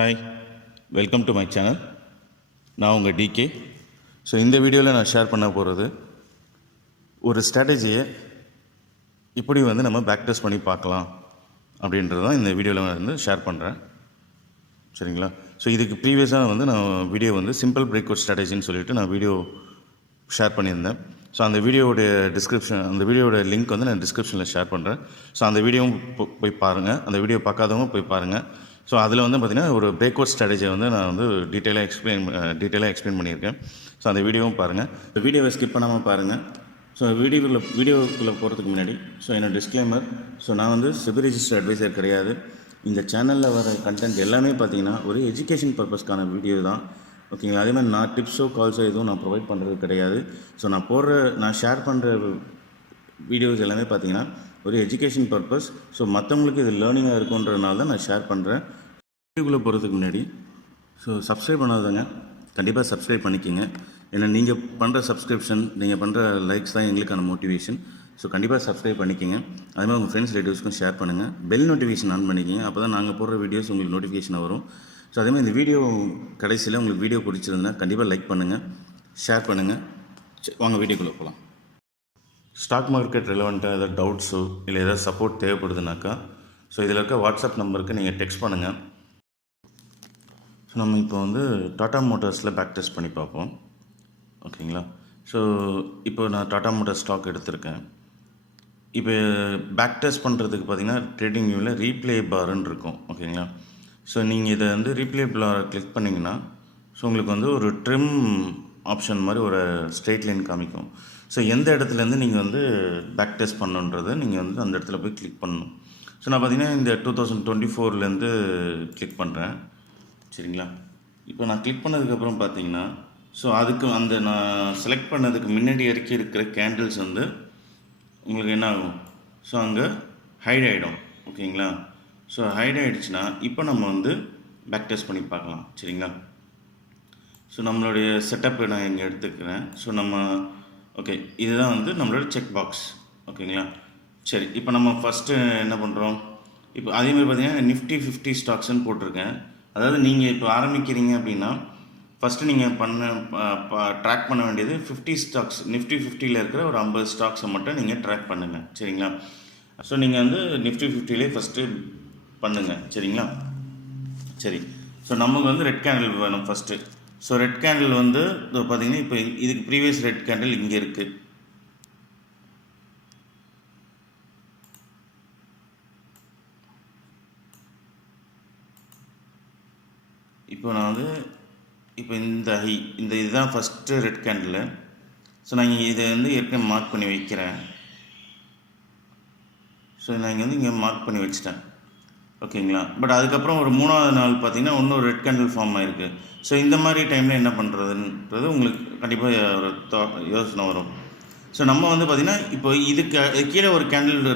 Hi, welcome to my channel. நான் உங்கள் decay. So இந்த வீடியோவில் நான் ஷேர் பண்ண போகிறது ஒரு ஸ்ட்ராட்டஜியை இப்படி நம்ம பேக் டெஸ்ட் பண்ணி பார்க்கலாம் அப்படின்றது தான் இந்த வீடியோவில் ஷேர் பண்ணுறேன். சரிங்களா? ஸோ இதுக்கு ப்ரீவியஸாக நான் வீடியோ சிம்பிள் பிரேக் அவுட் ஸ்ட்ராட்டஜின்னு சொல்லிவிட்டு நான் வீடியோ ஷேர் பண்ணியிருந்தேன். ஸோ அந்த வீடியோவுடைய அந்த வீடியோட லிங்க் நான் டிஸ்கிரிப்ஷனில் ஷேர் பண்ணுறேன். ஸோ அந்த வீடியோவும் போய் பாருங்கள். அந்த வீடியோ பார்க்காதவங்க போய் பாருங்கள். ஸோ அதில் பார்த்திங்கன்னா ஒரு பிரேக் அவுட் ஸ்ட்ராட்டஜியை நான் டீட்டெயிலாக எக்ஸ்பிளைன் பண்ணியிருக்கேன். ஸோ அந்த வீடியோவும் பாருங்கள். இந்த வீடியோவை ஸ்கிப் பண்ணாமல் பாருங்கள். ஸோ வீடியோக்குள்ளே போகிறதுக்கு முன்னாடி என்னோட டிஸ்க்ளைமர். ஸோ நான் செபி ரெஜிஸ்டர் அட்வைசர் கிடையாது. இந்த சேனலில் வர கண்டென்ட் எல்லாமே பார்த்திங்கன்னா ஒரு எஜுகேஷன் பர்பஸ்க்கான வீடியோ தான். ஓகேங்களா? அதேமாதிரி நான் டிப்ஸோ கால்ஸோ எதுவும் நான் ப்ரொவைட் பண்ணுறது கிடையாது. ஸோ நான் ஷேர் பண்ணுற வீடியோஸ் எல்லாமே பார்த்திங்கன்னா ஒரு எஜுகேஷன் பர்பஸ். ஸோ மற்றவங்களுக்கு இது லேர்னிங்காக இருக்குன்றதுனால தான் நான் ஷேர் பண்ணுறேன். வீடியோக்குள்ளே போகிறதுக்கு முன்னாடி சப்ஸ்கிரைப் பண்ணாதவங்க கண்டிப்பாக சப்ஸ்கிரைப் பண்ணிக்கோங்க. ஏன்னா நீங்கள் பண்ணுற சப்ஸ்கிரிப்ஷன், நீங்கள் பண்ணுற லைக்ஸ் தான் எங்களுக்கான மோட்டிவேஷன். ஸோ கண்டிப்பாக சப்ஸ்கிரைப் பண்ணிக்கோங்க. அதேமாதிரி உங்கள் ஃப்ரெண்ட்ஸ் ரிலேட்டிவ்ஸ்க்கும் ஷேர் பண்ணுங்கள். பெல் நோட்டிஃபிகேஷன் ஆன் பண்ணிக்கோங்க. அப்போ தான் நாங்கள் போடுற வீடியோஸ் உங்களுக்கு நோட்டிஃபிகேஷன் வரும். ஸோ அதேமாதிரி இந்த வீடியோ கடைசியில் உங்களுக்கு வீடியோ பிடிச்சிருந்தா கண்டிப்பாக லைக் பண்ணுங்கள், ஷேர் பண்ணுங்கள். வாங்க வீடியோக்குள்ளே போகலாம். ஸ்டாக் மார்க்கெட் ரிலவெண்ட்டாக ஏதாவது டவுட்ஸோ இல்லை ஏதாவது சப்போர்ட் தேவைப்படுதுனாக்கா இதில் இருக்க வாட்ஸ்அப் நம்பருக்கு நீங்கள் டெக்ஸ்ட் பண்ணுங்கள். ஸோ நம்ம இப்போ டாடா மோட்டார்ஸில் பேக் டெஸ்ட் பண்ணி பார்ப்போம். ஓகேங்களா? ஸோ இப்போ நான் டாடா மோட்டார் ஸ்டாக் எடுத்திருக்கேன். இப்போ பேக் டெஸ்ட் பண்ணுறதுக்கு பார்த்திங்கன்னா ட்ரேடிங் வியூவில் ரீப்ளே பார்ன்னு இருக்கும். ஓகேங்களா? ஸோ நீங்கள் இதை ரீப்ளே பார் கிளிக் பண்ணிங்கன்னா உங்களுக்கு ஒரு ட்ரிம் ஆப்ஷன் மாதிரி ஒரு ஸ்ட்ரெயிட் லைன் காமிக்கும். ஸோ எந்த இடத்துலேருந்து நீங்கள் பேக் டெஸ்ட் பண்ணுன்றதை நீங்கள் அந்த இடத்துல போய் கிளிக் பண்ணணும். ஸோ நான் பார்த்திங்கன்னா இந்த 2024 கிளிக் பண்ணுறேன். சரிங்களா? இப்போ நான் கிளிக் பண்ணதுக்கப்புறம் பார்த்தீங்கன்னா அதுக்கு நான் செலக்ட் பண்ணதுக்கு முன்னாடி வரைக்கும் இருக்கிற கேண்டில்ஸ் உங்களுக்கு என்ன ஆகும்? அங்கே ஹைட் ஆகிடும். ஓகேங்களா? ஹைட் ஆகிடுச்சுன்னா இப்போ நம்ம பேக் டெஸ்ட் பண்ணி பார்க்கலாம். சரிங்களா? நம்மளுடைய செட்டப்பை நான் இங்கே எடுத்துக்கிறேன். ஓகே, இதுதான் நம்மளோட செக் பாக்ஸ். ஓகேங்களா? சரி, இப்போ நம்ம ஃபஸ்ட்டு என்ன பண்ணுறோம்? இப்போ அதேமாதிரி பார்த்தீங்கன்னா நிஃப்டி 50 ஸ்டாக்ஸ்ன்னு போட்டிருக்கேன். அதாவது நீங்கள் இப்போ ஆரம்பிக்கிறீங்க அப்படின்னா ஃபஸ்ட்டு நீங்கள் ட்ராக் பண்ண வேண்டியது 50 ஸ்டாக்ஸ். நிஃப்டி 50ல் இருக்கிற ஒரு 50 ஸ்டாக்ஸை மட்டும் நீங்கள் ட்ராக் பண்ணுங்கள். சரிங்களா? நீங்கள் நிஃப்டி 50லே ஃபஸ்ட்டு பண்ணுங்கள். சரிங்களா? சரி, நமக்கு ரெட் கேண்டில் வேணும் ஃபஸ்ட்டு. ரெட் கேண்டில் பார்த்தீங்கன்னா இப்போ இதுக்கு ப்ரீவியஸ் ரெட் கேண்டில் இங்கே இருக்குது. இப்போ நான் இப்போ இதுதான் ஃபஸ்ட்டு ரெட் கேண்டில். நான் இதை ஏற்கனவே மார்க் பண்ணி வைக்கிறேன். நான் இங்கே மார்க் பண்ணி வச்சிட்டேன். ஓகேங்களா? பட் அதுக்கப்புறம் ஒரு 3ஆவது நாள் பார்த்திங்கன்னா இன்னொரு ரெட் கேண்டில் ஃபார்ம் ஆகிருக்கு. இந்த மாதிரி டைமில் என்ன பண்ணுறதுன்றது உங்களுக்கு கண்டிப்பாக ஒரு யோசனை வரும். நம்ம பார்த்திங்கன்னா இப்போ இதுக்கு கீழே ஒரு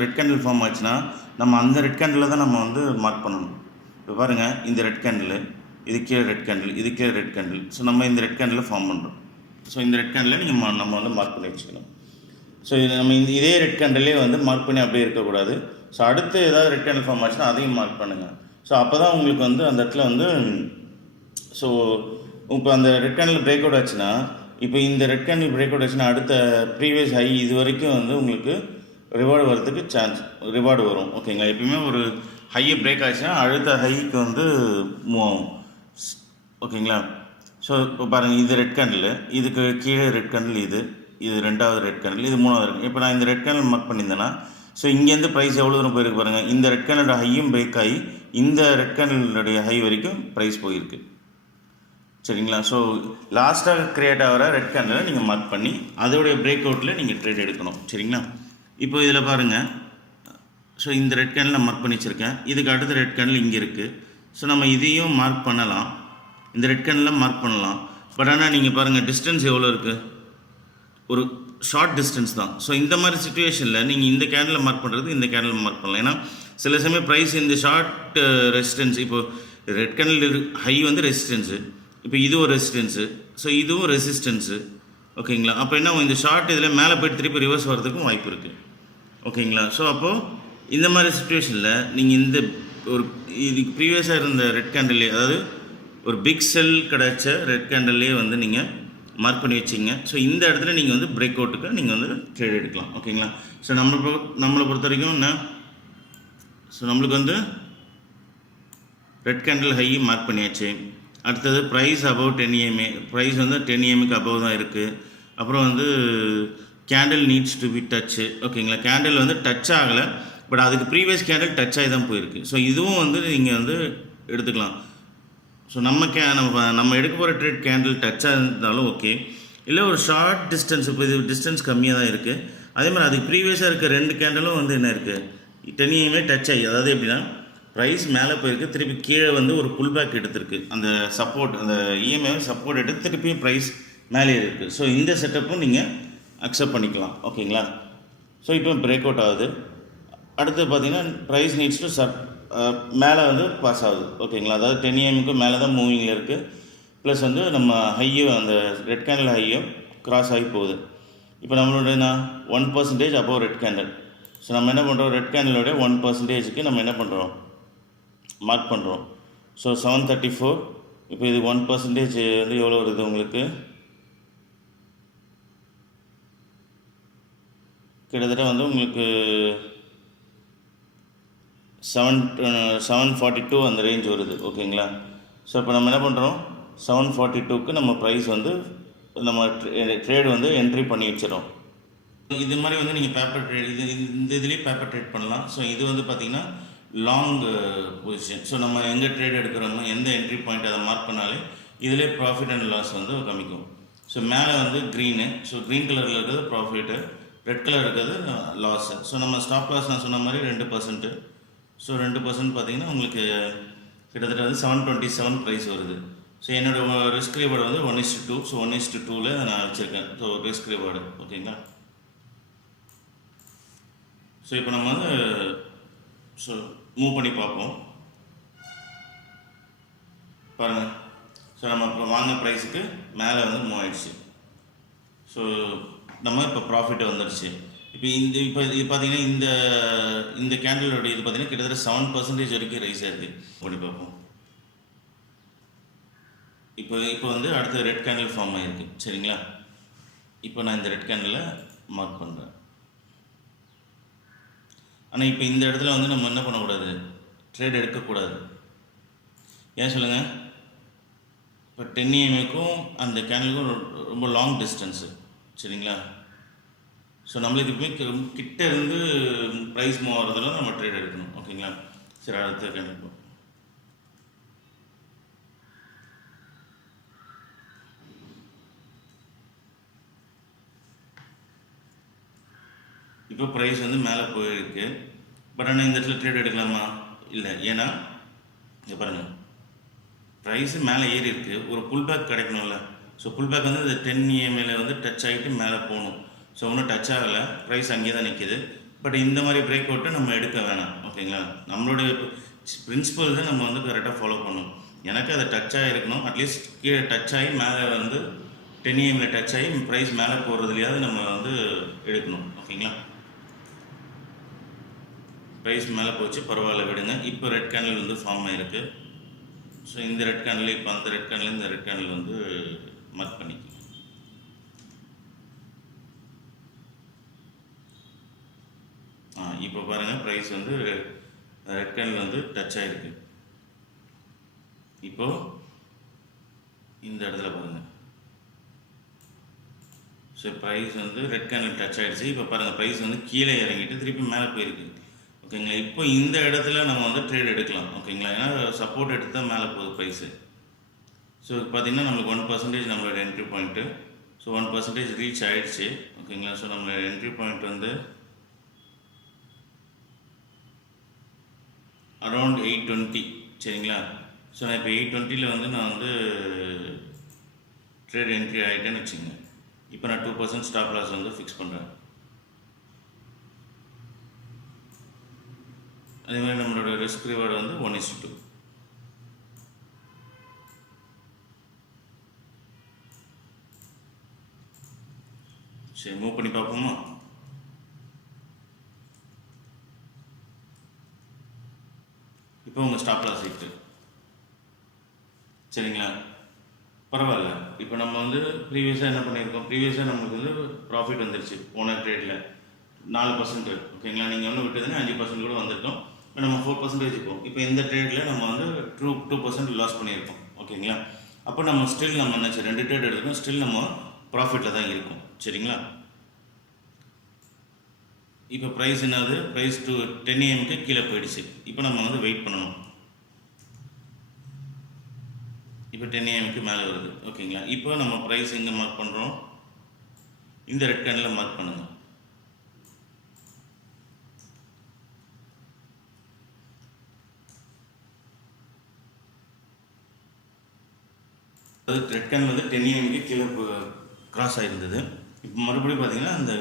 ரெட் கேண்டில் ஃபார்ம் ஆச்சுன்னா நம்ம அந்த ரெட் கேண்டில் தான் நம்ம மார்க் பண்ணணும். இப்போ பாருங்கள், இந்த ரெட் கேண்டில், இது கீழே ரெட் கேண்டில், இது கீழே ரெட் கேண்டில். நம்ம இந்த ரெட் கேண்டில் ஃபார்ம் பண்ணுறோம். இந்த ரெட் கேண்டில் நீங்கள் நம்ம மார்க் பண்ணி வச்சுக்கணும். இது நம்ம இதே ரெட் கேண்டிலே மார்க் பண்ணி அப்படியே இருக்கக்கூடாது. அடுத்து ஏதாவது ரெட் கேண்டில் ஃபார்ம் ஆச்சுன்னா அதையும் மார்க் பண்ணுங்கள். அப்போ தான் உங்களுக்கு அந்த இடத்துல இப்போ அந்த ரெட் கேண்டில் பிரேக் அவுட் ஆச்சுன்னா, இப்போ இந்த ரெட் கேண்டில் பிரேக் அவுட் ஆச்சுன்னா அடுத்த ப்ரீவியஸ் ஹை இது வரைக்கும் உங்களுக்கு ரிவார்டு வரதுக்கு ரிவார்டு வரும். ஓகேங்களா? எப்பயுமே ஒரு ஹையை பிரேக் ஆச்சுன்னா அடுத்த ஹைக்கு மூவ் ஆகும். ஓகேங்களா? இப்போ பாருங்கள், இது ரெட் கேண்டில், இதுக்கு கீழே ரெட் கேண்டில், இது 2வது ரெட் கேண்டில், இது 3வது ரெட். இப்போ நான் இந்த ரெட் கேண்டில் மார்க் பண்ணியிருந்தேன்னா இங்கேருந்து ப்ரைஸ் எவ்வளோ தூரம் போயிருக்கு பாருங்கள். இந்த ரெட் கேண்டிலோட ஹையும் பிரேக் ஆகி இந்த ரெட் கேண்டிலுடைய ஹை வரைக்கும் ப்ரைஸ் போயிருக்கு. சரிங்களா? லாஸ்ட்டாக க்ரியேட் ஆகிற ரெட் கேண்டிலை நீங்கள் மார்க் பண்ணி அதோடைய பிரேக் அவுட்டில் நீங்கள் ட்ரேட் எடுக்கணும். சரிங்களா? இப்போ இதில் பாருங்கள், இந்த ரெட் கேண்டில் நான் மார்க் பண்ணி வச்சுருக்கேன். இதுக்கு அடுத்த ரெட் கேண்டில் இங்கே இருக்குது. நம்ம இதையும் மார்க் பண்ணலாம், இந்த ரெட் கேண்டில் மார்க் பண்ணலாம். பட் ஆனால் நீங்கள் பாருங்கள், டிஸ்டன்ஸ் எவ்வளோ இருக்குது? ஒரு ஷார்ட் டிஸ்டன்ஸ் தான். இந்த மாதிரி சுச்சுவேஷனில் நீங்கள் இந்த கேண்டில் மார்க் பண்ணுறது இந்த கேண்டில் மார்க் பண்ணலாம். ஏன்னா சில சமயம் ப்ரைஸ் இந்த ஷார்ட் ரெசிஸ்டன்ஸ், இப்போது ரெட் கேண்டில் ஹை ரெசிஸ்டன்ஸு, இப்போ இது ஒரு ரெசிஸ்டன்ஸு, இதுவும் ரெசிஸ்டன்ஸு. ஓகேங்களா? அப்போ என்ன, இந்த ஷார்ட் இதில் மேலே போய்ட்டு திருப்பி ரிவர்ஸ் வர்றதுக்கும் வாய்ப்பு இருக்குது. ஓகேங்களா? அப்போது இந்த மாதிரி சுச்சுவேஷனில் நீங்கள் இந்த ஒரு இதுக்கு ப்ரீவியஸாக இருந்த ரெட் கேண்டில்லே, அதாவது ஒரு பிக் செல் கிடச்ச ரெட் கேண்டில்லே வந்து நீங்கள் மார்க் பண்ணி வச்சிங்க. ஸோ இந்த இடத்துல நீங்கள் வந்து பிரேக் அவுட்டுக்கு நீங்கள் வந்து ட்ரேட் எடுக்கலாம். ஓகேங்களா? ஸோ நம்மளை பொறுத்த வரைக்கும் என்ன, ஸோ நம்மளுக்கு வந்து ரெட் கேண்டில் ஹை மார்க் பண்ணியாச்சு. அடுத்தது ப்ரைஸ் அபவ் 10 EMA, ப்ரைஸ் வந்து 10 EMAக்கு அபவ் தான் இருக்குது. அப்புறம் வந்து candle needs to be touch. ஓகேங்களா? கேண்டில் வந்து டச் ஆகலை, பட் அதுக்கு ப்ரீவியஸ் கேண்டில் டச் ஆகி தான் போயிருக்கு. ஸோ இதுவும் வந்து நீங்கள் வந்து எடுத்துக்கலாம். ஸோ நம்ம எடுக்க போகிற ட்ரேட் கேண்டில் டச்சாக இருந்தாலும் ஓகே, இல்லை ஒரு ஷார்ட் டிஸ்டன்ஸ், இப்போ இது டிஸ்டன்ஸ் கம்மியாக தான் இருக்குது. அதே மாதிரி அதுக்கு ப்ரீவியஸாக இருக்க 2 கேண்டலும் வந்து என்ன இருக்குது, 10 EMA டச் ஆகி, அதாவது எப்படின்னா ப்ரைஸ் மேலே போயிருக்கு, திருப்பி கீழே வந்து ஒரு புல் பேக் எடுத்திருக்கு. அந்த சப்போர்ட், அந்த இஎம்ஐ சப்போர்ட் எடுத்து திருப்பியும் ப்ரைஸ் மேலே இருக்குது. ஸோ இந்த செட்டப்பும் நீங்கள் அக்செப்ட் பண்ணிக்கலாம். ஓகேங்களா? ஸோ இப்போ பிரேக் அவுட் ஆகுது. அடுத்து பார்த்தீங்கன்னா ப்ரைஸ் நீட்ஸ் டு மேலே வந்து பாஸ் ஆகுது. ஓகேங்களா? அதாவது 10 EMக்கு மேலே தான் மூவிங்கில் இருக்குது. ப்ளஸ் வந்து நம்ம ஹையும், அந்த ரெட் கேண்டில் ஹையும் கிராஸ் ஆகி போகுது. இப்போ நம்மளோட 1% அபவ் ரெட் கேண்டில். ஸோ நம்ம என்ன பண்ணுறோம், ரெட் கேண்டிலோட 1%க்கு நம்ம என்ன பண்ணுறோம், மார்க் பண்ணுறோம். ஸோ 734. இப்போ இது 1% வந்து எவ்வளோ வருது உங்களுக்கு, கிட்டத்தட்ட வந்து உங்களுக்கு 742 அந்த ரேஞ்ச் வருது. ஓகேங்களா? ஸோ இப்போ நம்ம என்ன பண்ணுறோம், 742க்கு நம்ம ப்ரைஸ் வந்து நம்ம ட்ரேட் வந்து என்ட்ரி பண்ணி வச்சிடறோம். இது மாதிரி வந்து நீங்கள் பேப்பர் ட்ரேட், இந்த இதுலேயே பேப்பர் ட்ரேட் பண்ணலாம். ஸோ இது வந்து பார்த்திங்கன்னா லாங் பொசிஷன். ஸோ நம்ம எங்கே ட்ரேட் எடுக்கிறோமோ, எந்த என்ட்ரி பாயிண்ட் அதை மார்க் பண்ணாலே இதிலே ப்ராஃபிட் அண்ட் லாஸ் வந்து காமிக்கும். ஸோ மேலே வந்து க்ரீனு, ஸோ க்ரீன் கலரில் இருக்கிறது ப்ராஃபிட்டு, ரெட் கலர் இருக்கிறது லாஸு. ஸோ நம்ம ஸ்டாப் லாஸ் நான் சொன்ன மாதிரி 2%. ஸோ 2% பார்த்திங்கன்னா உங்களுக்கு கிட்டத்தட்ட வந்து 727 ப்ரைஸ் வருது. ஸோ என்னோடய ரிஸ்க் ரிவார்டு வந்து 1:2. ஸோ 1:2ல் நான் வச்சுருக்கேன். So risk reward. ஓகேங்களா? ஸோ இப்போ நம்ம வந்து ஸோ மூவ் பண்ணி பார்ப்போம். பாருங்கள். ஸோ நம்ம இப்போ வாங்கின ப்ரைஸுக்கு மேலே வந்து மூவ் ஆகிடுச்சு. ஸோ நம்ம இப்போ ப்ராஃபிட்டு வந்துடுச்சு. இப்போ இது பார்த்தீங்கன்னா இந்த கேண்டிலோட இது பார்த்தீங்கன்னா கிட்டத்தட்ட 7% வரைக்கும் ரைஸ் ஆகிருக்கு. பண்ணி பார்ப்போம். இப்போ வந்து அடுத்த ரெட் கேண்டில் ஃபார்ம் ஆகிருக்கு. சரிங்களா? இப்போ நான் இந்த ரெட் கேண்டிலை மார்க் பண்ணுறேன். ஆனால் இப்போ இந்த இடத்துல வந்து நம்ம என்ன பண்ணக்கூடாது, ட்ரேட் எடுக்கக்கூடாது. ஏன் சொல்லுங்கள்? இப்போ 10 EMக்கும் அந்த கேண்டிலுக்கும் ரொம்ப லாங் டிஸ்டன்ஸு. சரிங்களா? ஸோ நம்மளுக்கு எப்பவுமே கிட்ட இருந்து ப்ரைஸ் மூவ் ஆகிறதுல நம்ம ட்ரேட் எடுக்கணும். ஓகேங்களா? சரி, அடுத்த கேண்டில். இப்போ ப்ரைஸ் வந்து மேலே போயிருக்கு. பட் ஆனால் இந்த இடத்துல ட்ரேட் எடுக்கலாமா? இல்லை. ஏன்னா இங்கே பாருங்கள், ப்ரைஸு மேலே ஏறி இருக்குது, ஒரு புல் பேக் கிடைக்கணும்ல. ஸோ புல் பேக் வந்து இந்த 10 EMல வந்து டச் ஆகிட்டு மேலே போகணும். ஸோ ஒன்றும் டச் ஆகலை, ப்ரைஸ் அங்கேயே தான் நிற்கிது. பட் இந்த மாதிரி பிரேக் அவுட்டை நம்ம எடுக்க வேணாம். ஓகேங்களா? நம்மளுடைய பிரின்சிபல் தான் நம்ம வந்து கரெக்டாக ஃபாலோ பண்ணணும். எனக்கு அதை டச் ஆகிருக்கணும், அட்லீஸ்ட் கீழே டச் ஆகி மேலே வந்து 10 EMல டச் ஆகி ப்ரைஸ் மேலே போகிறதுலையாவது நம்ம வந்து எடுக்கணும். ஓகேங்களா? ப்ரைஸ் மேலே போச்சு, பரவாயில்ல, விடுங்க. இப்போ ரெட் கேண்டில் வந்து ஃபார்ம் ஆகிருக்கு. ஸோ இந்த ரெட் கேண்டில், இப்போ அந்த ரெட் கேண்டில், இந்த ரெட் கேண்டில் வந்து மார்க் பண்ணிக்கலாம். இப்போ பாருங்கள், ப்ரைஸ் வந்து ரெட் கேண்டில் வந்து டச் ஆகிருக்கு. இப்போது இந்த இடத்துல பாருங்கள். ஸோ ப்ரைஸ் வந்து ரெட் கேண்டில் டச் ஆகிடுச்சு. இப்போ பாருங்கள், ப்ரைஸ் வந்து கீழே இறங்கிட்டு திருப்பி மேலே போயிருக்கு. ஓகேங்களா? இப்போ இந்த இடத்துல நம்ம வந்து ட்ரேட் எடுக்கலாம். ஓகேங்களா? ஏன்னா சப்போர்ட் எடுத்து தான் மேலே போகுது ப்ரைஸு. ஸோ பார்த்திங்கன்னா நம்மளுக்கு 1% நம்மளோட என்ட்ரி பாயிண்ட்டு. ஸோ 1% ரீச் ஆகிடுச்சு. ஓகேங்களா? ஸோ நம்மளோட என்ட்ரி பாயிண்ட் வந்து அரௌண்ட் 820. சரிங்களா? ஸோ நான் இப்போ 820 வந்து நான் வந்து ட்ரேட் என்ட்ரி ஆகிட்டேன்னு வச்சுங்க. இப்போ நான் 2% ஸ்டாப் லாஸ் வந்து ஃபிக்ஸ் பண்ணுறேன். அதே மாதிரி நம்மளோட ரிஸ்க் ரிவார்டு வந்து 1:2. சரி, மூவ் பண்ணி பார்ப்போமா? இப்போ உங்கள் ஸ்டாப் லாஸ் ஹிட்டு. சரிங்களா, பரவாயில்ல. இப்போ நம்ம வந்து ப்ரீவியஸாக என்ன பண்ணியிருக்கோம், ப்ரீவியஸாக நமக்கு வந்து ப்ராஃபிட் வந்துருச்சு போன ட்ரேடில் 4%. ஓகேங்களா, நீங்கள் ஒன்று விட்டதுன்னா 5% கூட வந்திருக்கோம். இப்போ நம்ம 4% வச்சுப்போம். இப்போ இந்த ட்ரேடில் நம்ம வந்து 2% லாஸ் பண்ணியிருக்கோம். ஓகேங்களா, அப்போ நம்ம ஸ்டில் நம்ம என்ன 2 ட்ரேட் எடுத்துக்கோம், ஸ்டில் நம்ம ப்ராஃபிட்டில் தான் இருக்கும். சரிங்களா, இப்போ ப்ரைஸ் என்னது, ப்ரைஸ் 10 AM கீழே போயிடுச்சு. இப்போ நம்ம வந்து வெயிட் பண்ணணும். இப்போ 10 AM மேலே வருது. ஓகேங்களா, இப்போ நம்ம ப்ரைஸ் எங்கே மார்க் பண்ணுறோம், இந்த ரெட் கேண்டில் மார்க் பண்ணுங்கள். அது ரெட் கேண்டில் வந்து 10 AM கீழே கிராஸ் ஆகிருந்தது. இப்போ மறுபடியும் பார்த்தீங்கன்னா அந்த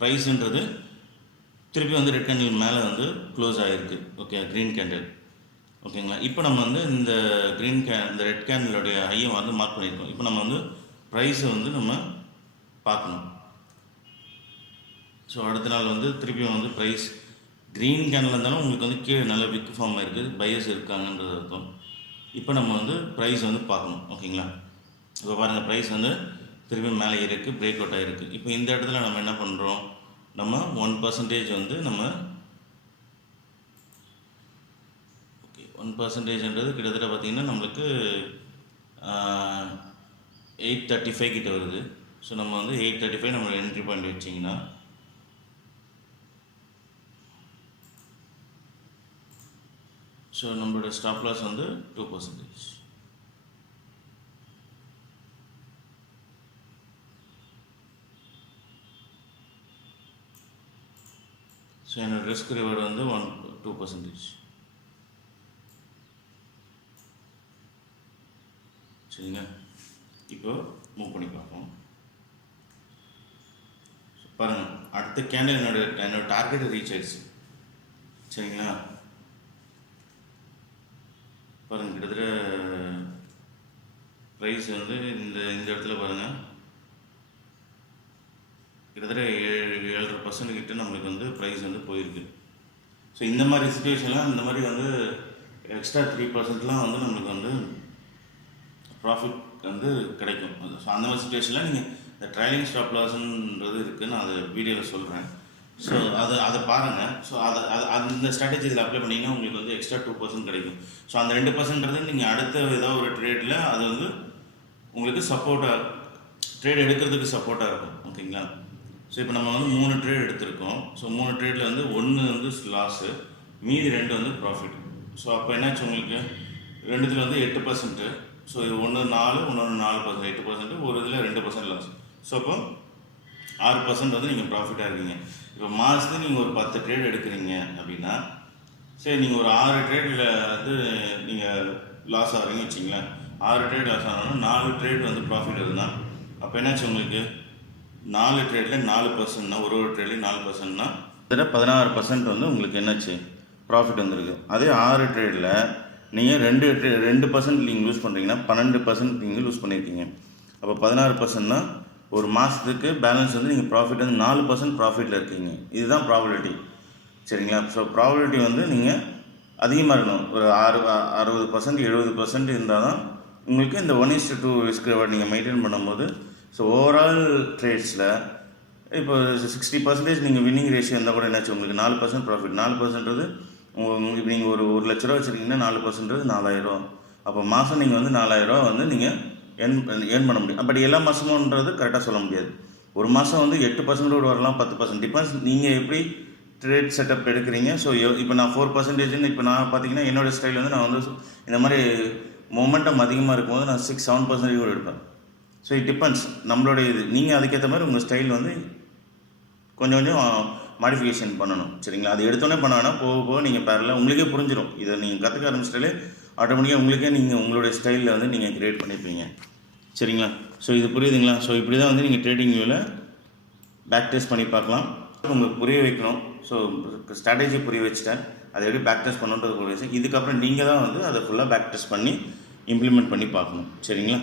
ப்ரைஸுன்றது திருப்பி வந்து ரெட் கேண்டில் மேலே வந்து க்ளோஸ் ஆகிருக்கு. Okay, green candle. ஓகேங்களா, இப்போ நம்ம வந்து இந்த இந்த ரெட் கேண்டிலுடைய ஹையை வந்து மார்க் பண்ணியிருக்கோம். இப்போ நம்ம வந்து ப்ரைஸை வந்து நம்ம பார்க்கணும். ஸோ அடுத்த நாள் வந்து திருப்பியும் வந்து ப்ரைஸ் க்ரீன் கேண்டில் இருந்தாலும் உங்களுக்கு வந்து கீழே நல்ல விக் ஃபார்ம் இருக்குது, பையர்ஸ் இருக்காங்கன்றது அர்த்தம். இப்போ நம்ம வந்து ப்ரைஸ் வந்து பார்க்கணும். ஓகேங்களா, இப்போ பாருங்கள் ப்ரைஸ் வந்து திருப்பி மேலே இருக்குது, பிரேக் அவுட் ஆகிருக்கு. இப்போ இந்த இடத்துல நம்ம என்ன பண்ணுறோம், நம்ம 1% வந்து நம்ம 1%ன்றது கிட்டத்தட்ட பார்த்திங்கன்னா நம்மளுக்கு 835 கிட்ட வருது. ஸோ நம்ம வந்து 835 நம்ம என்ட்ரி பாயிண்ட் வச்சிங்கன்னா ஸோ நம்மளோட ஸ்டாப் லாஸ் வந்து 2%. ஸோ என்னோடய ரிஸ்க் ரிவார்டு வந்து 2%. சரிங்க, இப்போ மூவ் பண்ணி பார்ப்போம். பாருங்கள், அடுத்த கேண்டில் என்னோட டார்கெட் ரீச் ஆயிடுச்சு. சரிங்களா, பாருங்கள் கிட்டத்தட்ட ப்ரைஸ் வந்து இந்த இடத்துல பாருங்கள் கிட்டத்தட்ட 7.5% கிட்ட நம்மளுக்கு வந்து ப்ரைஸ் வந்து போயிருக்கு. ஸோ இந்த மாதிரி சுச்சுவேஷன்லாம் இந்த மாதிரி வந்து எக்ஸ்ட்ரா 3%லாம் வந்து நம்மளுக்கு வந்து ப்ராஃபிட் வந்து கிடைக்கும். ஸோ அந்த மாதிரி சுச்சுவேஷனில் நீங்கள் இந்த ட்ரைலிங் ஸ்டாப் லாஸ்ன்றது இருக்குது, நான் அதை வீடியோவில் சொல்கிறேன். ஸோ அதை பாருங்கள். ஸோ அந்த ஸ்ட்ராட்டஜி இதில் அப்ளை பண்ணிங்கன்னா உங்களுக்கு வந்து எக்ஸ்ட்ரா 2% கிடைக்கும். ஸோ அந்த 2%ன்றது நீங்கள் அடுத்த ஏதோ ஒரு ட்ரேடில் அது வந்து உங்களுக்கு சப்போர்ட்டாக ட்ரேட் எடுக்கிறதுக்கு சப்போர்ட்டாக இருக்கும். ஓகேங்களா, ஸோ இப்போ நம்ம வந்து 3 ட்ரேட் எடுத்திருக்கோம். ஸோ 3 ட்ரேடில் வந்து 1 வந்து லாஸு, மீதி 2 வந்து ப்ராஃபிட். ஸோ அப்போ என்னாச்சு, உங்களுக்கு 2த்தில் வந்து 8%. ஸோ இது 1 4, இன்னொன்று 4%, 8%, ஒரு இதில் 2% லாஸ். ஸோ அப்போ 6% வந்து நீங்கள் ப்ராஃபிட்டாக இருக்கீங்க. இப்போ மாதத்துக்கு நீங்கள் ஒரு 10 ட்ரேட் எடுக்கிறீங்க அப்படின்னா, சரி நீங்கள் ஒரு 6 ட்ரேடில் வந்து நீங்கள் லாஸ் ஆகிறீங்கன்னு வச்சிங்களேன். 6 ட்ரேட் லாஸ் ஆகணும்னா 4 ட்ரேட் வந்து ப்ராஃபிட் வருதுன்னா அப்போ என்னாச்சு, உங்களுக்கு 4 ட்ரேடில் 4%னா ஒரு ட்ரேட்லேயும் 4%னா கிட்டத்தட்ட 16% வந்து உங்களுக்கு என்னாச்சு ப்ராஃபிட் வந்துருக்கு. அதே 6 ட்ரேடில் நீங்கள் 2% நீங்கள் லூஸ் பண்ணுறீங்கன்னா 12% நீங்கள் லூஸ் பண்ணியிருக்கீங்க. அப்போ 16%னா ஒரு மாதத்துக்கு பேலன்ஸ் வந்து நீங்கள் ப்ராஃபிட் வந்து 4% ப்ராஃபிட்டில் இருக்கீங்க. இதுதான் ப்ராபபிலிட்டி. சரிங்களா, ஸோ ப்ராபபிலிட்டி வந்து நீங்கள் அதிகமாக இருக்கணும். ஒரு 60% 70% இருந்தால் தான் உங்களுக்கு இந்த 1:2 ரிஸ்க் ரிவார்டு நீங்கள் மெயின்டைன் பண்ணும்போது. ஸோ ஓவரால் ட்ரேட்ஸில் இப்போ 60% நீங்கள் வின்னிங் ரேஷியோ இருந்தால் கூட என்னாச்சு, உங்களுக்கு 4% ப்ராஃபிட். 4%ன்றது இப்போ நீங்கள் ஒரு 1 லட்ச ரூபா வச்சுருக்கீங்கன்னா 4%ன்றது 4000. அப்போ மாதம் நீங்கள் வந்து 4000 வந்து நீங்கள் ஏர்ன் பண்ண முடியும். பட் எல்லா மாதமும்ன்றது கரெக்டாக சொல்ல முடியாது. ஒரு மாதம் வந்து 8% கூட வரலாம், 10%, டிபெண்ட்ஸ் நீங்கள் எப்படி ட்ரேட் செட்டப் எடுக்கிறீங்க. ஸோ இப்போ நான் 4%, இப்போ நான் பார்த்தீங்கன்னா என்னோடய ஸ்டைல் வந்து நான் வந்து இந்த மாதிரி மொமெண்டம் அதிகமாக இருக்கும்போது நான் 6-7% கூட எடுப்பேன். ஸோ இட் டிபெண்ட்ஸ் நம்மளுடைய இது. நீங்கள் அதுக்கேற்ற மாதிரி உங்கள் ஸ்டைல் வந்து கொஞ்சம் கொஞ்சம் மாடிஃபிகேஷன் பண்ணணும். சரிங்களா, அது எடுத்தோடனே பண்ண வேணாம், போக போக நீங்கள் பேரல உங்களுக்கே புரிஞ்சிடும். இதை நீங்கள் கற்றுக்க ஆரம்பிச்சிட்டாலே ஆட்டோமேட்டிக்காக உங்களுக்கே நீங்கள் உங்களுடைய ஸ்டைலில் வந்து நீங்கள் க்ரியேட் பண்ணியிருப்பீங்க. சரிங்களா, ஸோ இது புரியுதுங்களா. ஸோ இப்படி தான் வந்து நீங்கள் ட்ரேடிங் வியூவில் பேக் டெஸ்ட் பண்ணி பார்க்கலாம். உங்களுக்கு புரிய வைக்கணும். ஸோ ஸ்ட்ராட்டஜி புரிய வச்சுட்டேன், அதை எப்படி பேக் டெஸ்ட் பண்ணுன்றது புரிய வச்சு இதுக்கப்புறம் நீங்கள் தான் வந்து அதை ஃபுல்லாக பேக் டெஸ்ட் பண்ணி இம்ப்ளிமெண்ட் பண்ணி பார்க்கணும். சரிங்களா.